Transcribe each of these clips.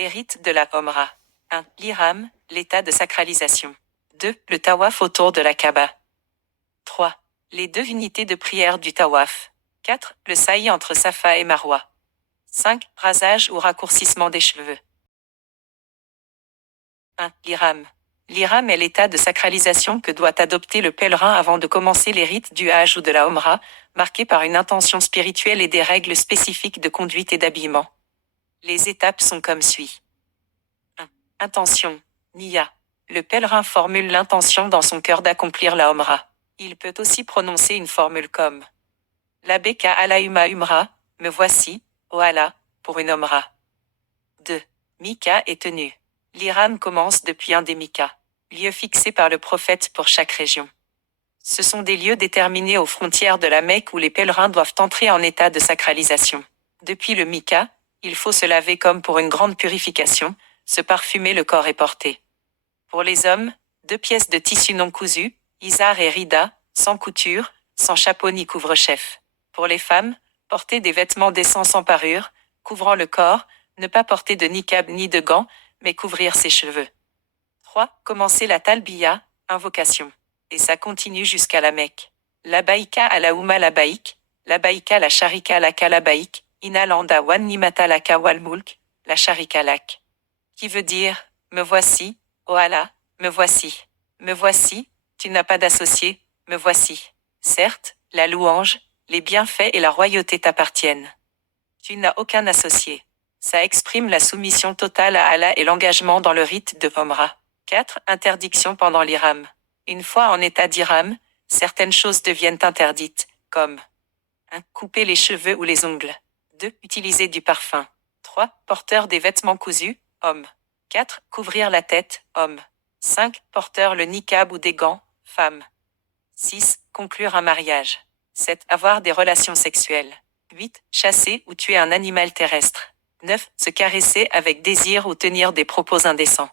Les rites de la Omra. 1. L'Ihram, l'état de sacralisation. 2. Le tawaf autour de la Kaaba. 3. Les deux unités de prière du tawaf. 4. Le sa'i entre Safa et Marwa. 5. Rasage ou raccourcissement des cheveux. 1. L'Ihram. L'Ihram est l'état de sacralisation que doit adopter le pèlerin avant de commencer les rites du Hajj ou de la Omra, marqué par une intention spirituelle et des règles spécifiques de conduite et d'habillement. Les étapes sont comme suit. 1. Intention. Niyya. Le pèlerin formule l'intention dans son cœur d'accomplir la Omra. Il peut aussi prononcer une formule comme Labeka Allahumma Umra, me voici, ô Allah, pour une Omra. 2. Mika et tenue. L'Ihram commence depuis un des Mika, lieux fixés par le prophète pour chaque région. Ce sont des lieux déterminés aux frontières de la Mecque où les pèlerins doivent entrer en état de sacralisation. Depuis le Mika, il faut se laver comme pour une grande purification, se parfumer le corps et porter. Pour les hommes, 2 pièces de tissu non cousu, izar et rida, sans couture, sans chapeau ni couvre-chef. Pour les femmes, porter des vêtements décents sans parure, couvrant le corps, ne pas porter de niqab ni de gants, mais couvrir ses cheveux. 3. Commencer la talbiya, invocation. Et ça continue jusqu'à la Mecque. Labaïka Allahumma labaïk, labaïka la sharika laka labaïk, inalanda wan nimata laka wal mulk, la sharika lak. Qui veut dire, me voici, ô Allah, me voici. Me voici, tu n'as pas d'associé, me voici. Certes, la louange, les bienfaits et la royauté t'appartiennent. Tu n'as aucun associé. Ça exprime la soumission totale à Allah et l'engagement dans le rite de Omra. 4. Interdiction pendant l'Ihram. Une fois en état d'Ihram, certaines choses deviennent interdites, comme 1. Couper les cheveux ou les ongles. 2. Utiliser du parfum. 3. Porteur des vêtements cousus, homme. 4. Couvrir la tête, homme. 5. Porteur le niqab ou des gants, femme. 6. Conclure un mariage. 7. Avoir des relations sexuelles. 8. Chasser ou tuer un animal terrestre. 9. Se caresser avec désir ou tenir des propos indécents.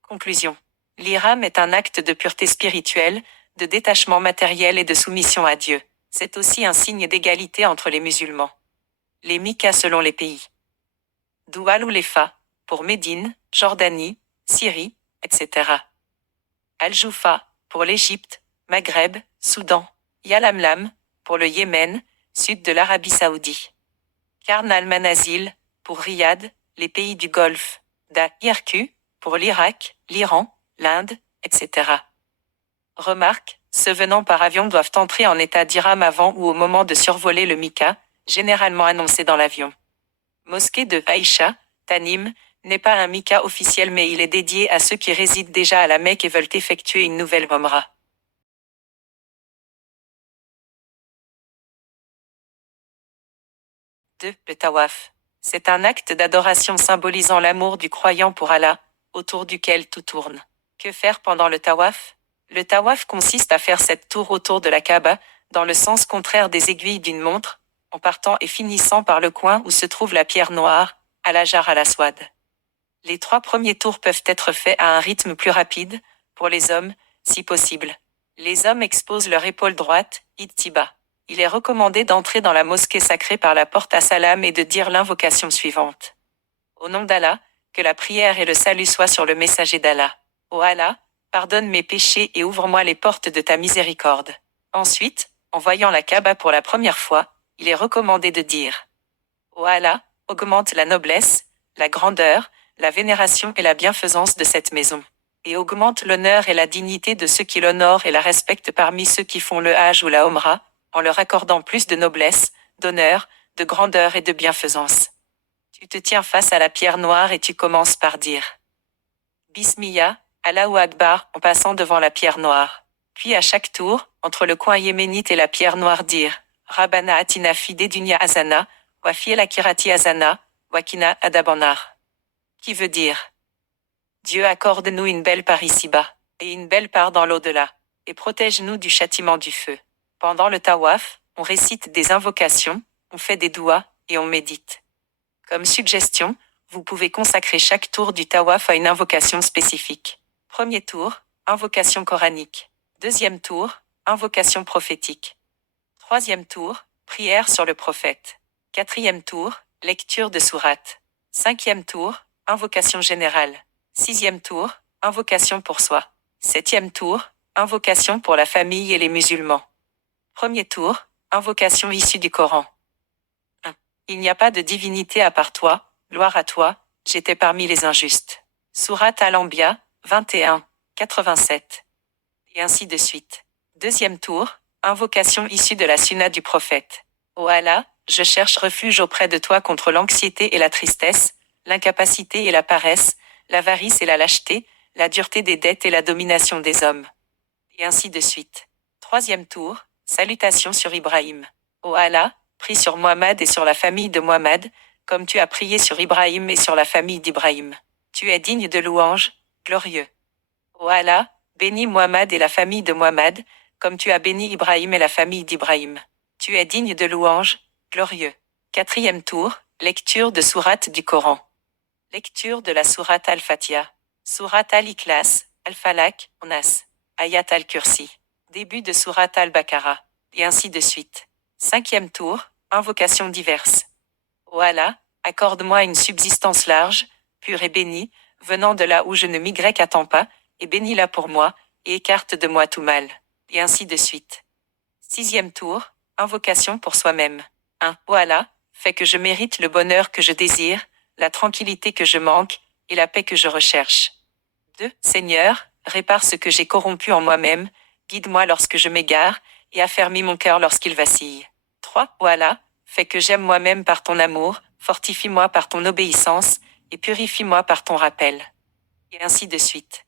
Conclusion. L'Ihram est un acte de pureté spirituelle, de détachement matériel et de soumission à Dieu. C'est aussi un signe d'égalité entre les musulmans. Les Mika selon les pays. Doual ou Lefa, pour Médine, Jordanie, Syrie, etc. Al-Joufa, pour l'Égypte, Maghreb, Soudan. Yalamlam, pour le Yémen, sud de l'Arabie Saoudite. Karn al-Manazil, pour Riyad, les pays du Golfe. Irku, pour l'Irak, l'Iran, l'Inde, etc. Remarque, ceux venant par avion doivent entrer en état d'Ihram avant ou au moment de survoler le Mika, généralement annoncé dans l'avion. Mosquée de Aïcha, Tanim, n'est pas un Mika officiel mais il est dédié à ceux qui résident déjà à la Mecque et veulent effectuer une nouvelle Omra. 2. Le tawaf. C'est un acte d'adoration symbolisant l'amour du croyant pour Allah, autour duquel tout tourne. Que faire pendant le tawaf? Le tawaf consiste à faire 7 tours autour de la Kaaba, dans le sens contraire des aiguilles d'une montre, en partant et finissant par le coin où se trouve la pierre noire, al-Hajar al-Aswad. Les 3 premiers tours peuvent être faits à un rythme plus rapide, pour les hommes, si possible. Les hommes exposent leur épaule droite, ittiba. Il est recommandé d'entrer dans la mosquée sacrée par la porte as-Salam et de dire l'invocation suivante. Au nom d'Allah, que la prière et le salut soient sur le messager d'Allah. Ô Allah, pardonne mes péchés et ouvre-moi les portes de ta miséricorde. Ensuite, en voyant la Kaaba pour la première fois, il est recommandé de dire Ô Allah, augmente la noblesse, la grandeur, la vénération et la bienfaisance de cette maison. Et augmente l'honneur et la dignité de ceux qui l'honorent et la respectent parmi ceux qui font le Hajj ou la Omra, en leur accordant plus de noblesse, d'honneur, de grandeur et de bienfaisance. Tu te tiens face à la pierre noire et tu commences par dire Bismillah, Allahu Akbar, en passant devant la pierre noire. Puis à chaque tour, entre le coin yéménite et la pierre noire dire Rabbana atina fide dunya hasana, wa fil akhirati hasana, wa qina adabannar. Qui veut dire Dieu accorde-nous une belle part ici-bas, et une belle part dans l'au-delà, et protège-nous du châtiment du feu. Pendant le tawaf, on récite des invocations, on fait des douas, et on médite. Comme suggestion, vous pouvez consacrer chaque tour du tawaf à une invocation spécifique. Premier tour, invocation coranique. Deuxième tour, invocation prophétique. Troisième tour, prière sur le prophète. Quatrième tour, lecture de sourate. Cinquième tour, invocation générale. 6e tour, invocation pour soi. 7e tour, invocation pour la famille et les musulmans. Premier tour, invocation issue du Coran. 1. Il n'y a pas de divinité à part toi, gloire à toi, j'étais parmi les injustes. Sourate Al-Anbiya, 21, 87. Et ainsi de suite. Deuxième tour, invocation issue de la sunna du prophète. Ô Allah, je cherche refuge auprès de toi contre l'anxiété et la tristesse, l'incapacité et la paresse, l'avarice et la lâcheté, la dureté des dettes et la domination des hommes. Et ainsi de suite. Troisième tour, salutation sur Ibrahim. Ô Allah, prie sur Mohammed et sur la famille de Mohammed, comme tu as prié sur Ibrahim et sur la famille d'Ibrahim. Tu es digne de louange, glorieux. Ô Allah, bénis Mohammed et la famille de Mohammed, comme tu as béni Ibrahim et la famille d'Ibrahim. Tu es digne de louange, glorieux. Quatrième tour, lecture de sourate du Coran. Lecture de la sourate Al-Fatiha. Sourate Al-Ikhlas, Al-Falaq, Nas. Ayat Al-Kursi. Début de sourate Al-Baqarah. Et ainsi de suite. Cinquième tour, invocations diverses. Ô Allah, accorde-moi une subsistance large, pure et bénie, venant de là où je ne migré qu'attends pas, et bénis-la pour moi, et écarte de moi tout mal. Et ainsi de suite. Sixième tour, invocation pour soi-même. 1. Ô Allah, fais que je mérite le bonheur que je désire, la tranquillité que je manque, et la paix que je recherche. 2. Seigneur, répare ce que j'ai corrompu en moi-même, guide-moi lorsque je m'égare, et affermis mon cœur lorsqu'il vacille. 3. Ô Allah, fais que j'aime moi-même par ton amour, fortifie-moi par ton obéissance, et purifie-moi par ton rappel. Et ainsi de suite.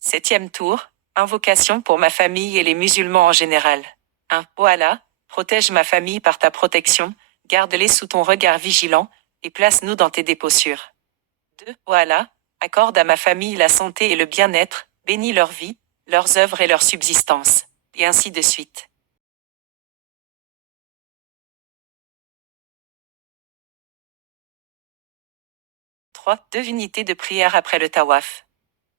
Septième tour, invocation pour ma famille et les musulmans en général. 1. Ô Allah, protège ma famille par ta protection, garde-les sous ton regard vigilant, et place-nous dans tes dépôts sûrs. 2. Ô Allah, accorde à ma famille la santé et le bien-être, bénis leur vie, leurs œuvres et leur subsistance. Et ainsi de suite. 3. 2 unités de prière après le tawaf.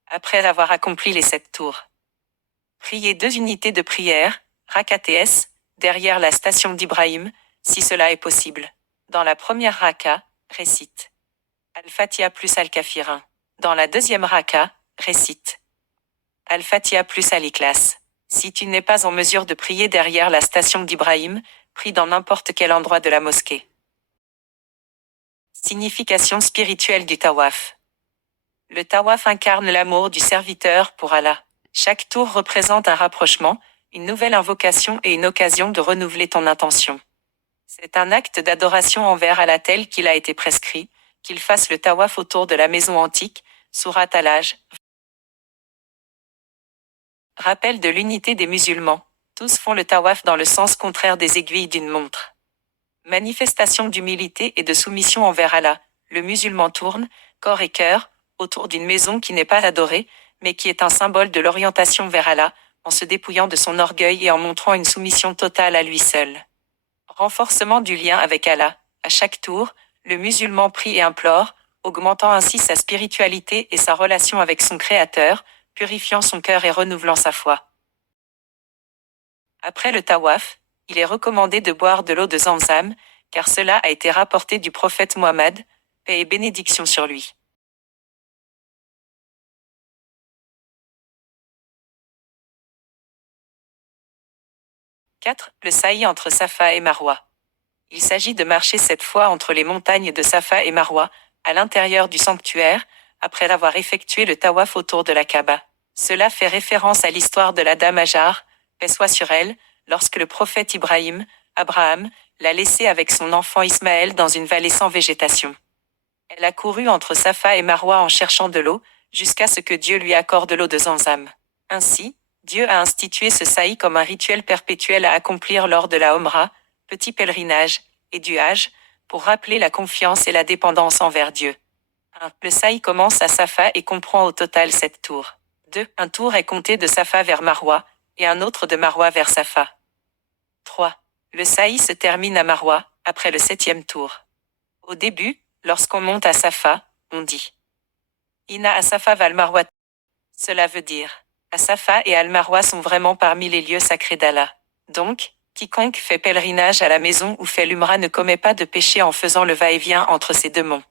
Après avoir accompli les 7 tours. Priez 2 unités de prière, rakates, derrière la station d'Ibrahim, si cela est possible. Dans la première raka, récite Al-Fatiha plus Al-Kafirin. Dans la deuxième raka, récite Al-Fatiha plus Al-Ikhlas. Si tu n'es pas en mesure de prier derrière la station d'Ibrahim, prie dans n'importe quel endroit de la mosquée. Signification spirituelle du tawaf. Le tawaf incarne l'amour du serviteur pour Allah. Chaque tour représente un rapprochement, une nouvelle invocation et une occasion de renouveler ton intention. C'est un acte d'adoration envers Allah tel qu'il a été prescrit, qu'il fasse le tawaf autour de la maison antique, sourate Al-Hajj. Rappel de l'unité des musulmans. Tous font le tawaf dans le sens contraire des aiguilles d'une montre. Manifestation d'humilité et de soumission envers Allah. Le musulman tourne, corps et cœur, autour d'une maison qui n'est pas adorée, mais qui est un symbole de l'orientation vers Allah, en se dépouillant de son orgueil et en montrant une soumission totale à lui seul. Renforcement du lien avec Allah. À chaque tour, le musulman prie et implore, augmentant ainsi sa spiritualité et sa relation avec son Créateur, purifiant son cœur et renouvelant sa foi. Après le tawaf, il est recommandé de boire de l'eau de Zamzam, car cela a été rapporté du prophète Mohammed, paix et bénédiction sur lui. « 4. Le sa'i entre Safa et Marwa. Il s'agit de marcher cette fois entre les montagnes de Safa et Marwa, à l'intérieur du sanctuaire, après avoir effectué le tawaf autour de la Kaaba. Cela fait référence à l'histoire de la dame Hajar, paix soit sur elle, lorsque le prophète Abraham, l'a laissée avec son enfant Ismaël dans une vallée sans végétation. Elle a couru entre Safa et Marwa en cherchant de l'eau, jusqu'à ce que Dieu lui accorde l'eau de Zamzam. Ainsi, Dieu a institué ce sa'i comme un rituel perpétuel à accomplir lors de la Omra, petit pèlerinage, et du Hajj, pour rappeler la confiance et la dépendance envers Dieu. 1. Le sa'i commence à Safa et comprend au total 7 tours. 2. Un tour est compté de Safa vers Marwa, et un autre de Marwa vers Safa. 3. Le sa'i se termine à Marwa, après le 7e tour. Au début, lorsqu'on monte à Safa, on dit Inna à Safa val Marwa. Cela veut dire Safa et Al-Marwa sont vraiment parmi les lieux sacrés d'Allah. Donc, quiconque fait pèlerinage à la maison ou fait l'Umra ne commet pas de péché en faisant le va-et-vient entre ces deux monts.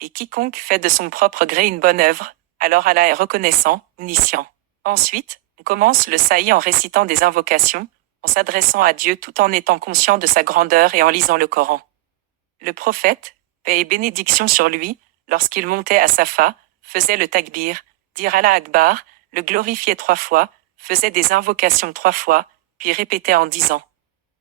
Et quiconque fait de son propre gré une bonne œuvre, alors Allah est reconnaissant, omniscient. Ensuite, on commence le saï en récitant des invocations, en s'adressant à Dieu tout en étant conscient de sa grandeur et en lisant le Coran. Le prophète, paix et bénédiction sur lui, lorsqu'il montait à Safa, faisait le takbir, dire Allah Akbar, le glorifiait 3 fois, faisait des invocations 3 fois, puis répétait en disant: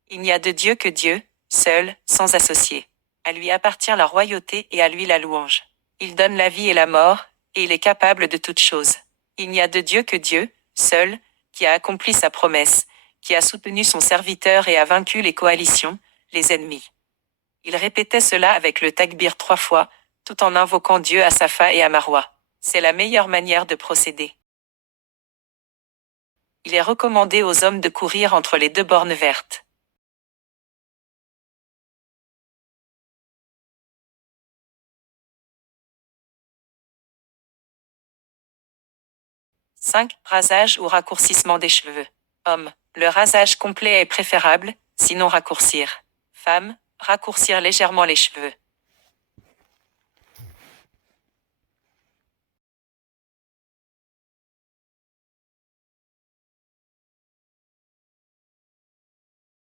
Il n'y a de Dieu que Dieu, seul, sans associé. À lui appartient la royauté et à lui la louange. Il donne la vie et la mort, et il est capable de toutes choses. Il n'y a de Dieu que Dieu, seul, qui a accompli sa promesse, qui a soutenu son serviteur et a vaincu les coalitions, les ennemis. Il répétait cela avec le takbir 3 fois, tout en invoquant Dieu à Safa et à Marwa. C'est la meilleure manière de procéder. Il est recommandé aux hommes de courir entre les 2 bornes vertes. 5. Rasage ou raccourcissement des cheveux. Homme, le rasage complet est préférable, sinon raccourcir. Femme, raccourcir légèrement les cheveux.